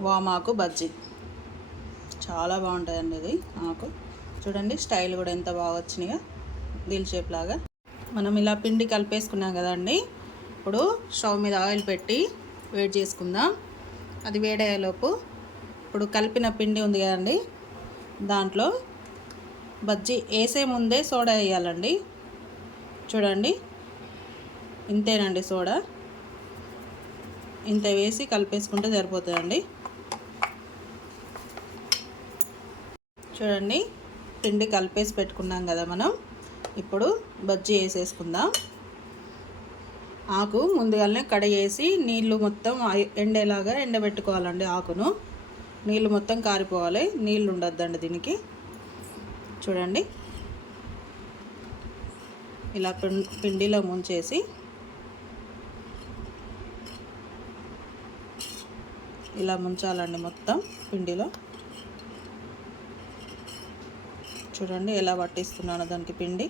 వామాకు బజ్జీ. చాలా బాగుంటుందండి ఇది ఆకు చూడండి స్టైల్ కూడా ఎంత బాగా వచ్చినాయో. దిల్ షేప్ లాగా. మనం ఇలా పిండి కలిపేసుకున్నాం కదండి. ఇప్పుడు స్టవ్ మీద ఆయిల్ పెట్టి వేడి చేసుకుందాం. అది వేడయ్యేలోపు ఇప్పుడు కలిపిన పిండి ఉంది కదండి. దాంట్లో బజ్జీ వేసే ముందే సోడా వేయాలండి. చూడండి ఇంతేనండి సోడా. ఇంత వేసి కలిపేసుకుంటే సరిపోతుందండి. చూడండి పిండి కలిపేసి పెట్టుకున్నాం కదా మనం. ఇప్పుడు బజ్జీ వేసేసుకుందాం. ఆకు ముందుగానే కడగేసి నీళ్ళు మొత్తం ఎండేలాగా ఎండబెట్టుకోవాలండి ఆకును. నీళ్ళు మొత్తం కారిపోవాలి. నీళ్ళు ఉండొద్దండి దీనికి. చూడండి. ఇలా పిండిలో ముంచేసి ఇలా ముంచాలండి మొత్తం పిండిలో. చూడండి ఎలా పట్టిస్తున్నానో దానికి పిండి.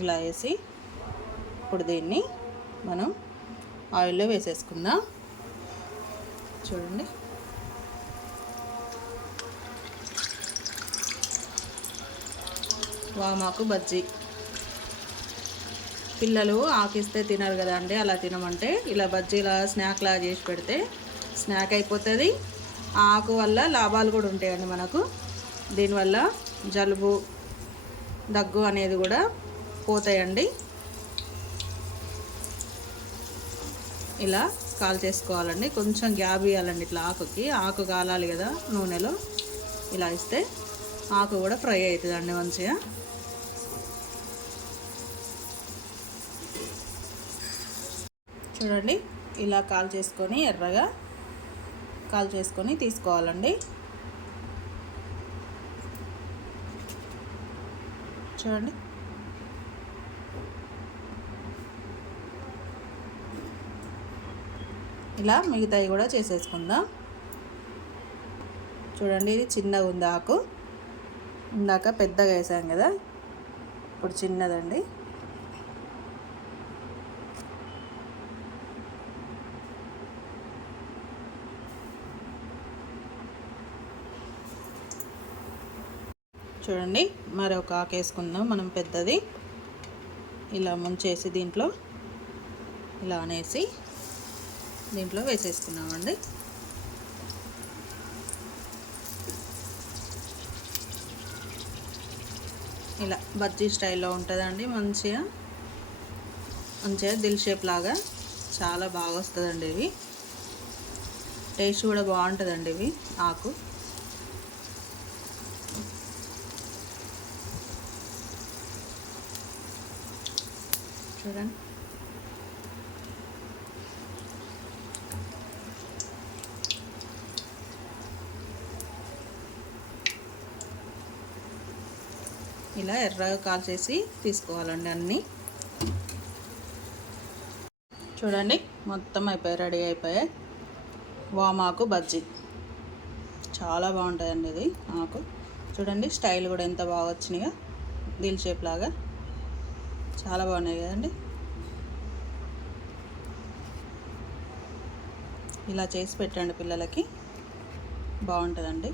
ఇలా వేసి ఇప్పుడు దీన్ని మనం ఆయిల్లో వేసేసుకుందాం. చూడండి. వామాకు బజ్జీ. పిల్లలు ఆకిస్తే తినరు కదండి అలా తినమంటే ఇలా బజ్జీలా స్నాక్లా చేసి పెడితే స్నాక్ అయిపోతుంది. ఆకు వల్ల లాభాలు కూడా ఉంటాయండి మనకు. దీనివల్ల జలుబు దగ్గు అనేది కూడా పోతాయండి. ఇలా కాల్ చేసుకోవాలండి. కొంచెం గ్యాప్ ఇవ్వాలండి ఇట్లా ఆకుకి. ఆకు కాలాలి కదా నూనెలో. ఇలా ఇస్తే ఆకు కూడా ఫ్రై అవుతుందండి మంచిగా. చూడండి ఇలా కాల్ చేసుకొని ఎర్రగా కాల్ చేసుకొని తీసుకోవాలండి. చూడండి. ఇలా మిగతాయి కూడా చేసేసుకుందాం. చూడండి ఇది చిన్నగా ఉంది ఆకు. ఇందాక పెద్దగా వేసాం కదా. ఇప్పుడు చిన్నదండి. చూడండి మరొక ఆకు వేసుకుందాం మనం పెద్దది. ఇలా ముంచేసి దీంట్లో ఇలా అనేసి దీంట్లో వేసేసుకున్నామండి ఇలా బజ్జీ స్టైల్లో ఉంటుందండి మంచిగా. మంచిగా దిల్ షేప్ లాగా చాలా బాగా వస్తుందండి ఇవి. టేస్ట్ కూడా బాగుంటుందండి ఇవి ఆకు. చూడండి. ఇలా ఎర్రగా కాల్చేసి తీసుకోవాలండి అన్నీ. చూడండి మొత్తం అయిపోయి రెడీ అయిపోయాయి. వామాకు బజ్జీ. చాలా బాగుంటుందండి ఇది ఆకు. చూడండి స్టైల్ కూడా ఎంత బాగా వచ్చినాయో దిల్ షేప్ లాగా. చాలా బాగున్నాయి కదండి. ఇలా చేసి పెట్టండి పిల్లలకి. బాగుంటుందండి.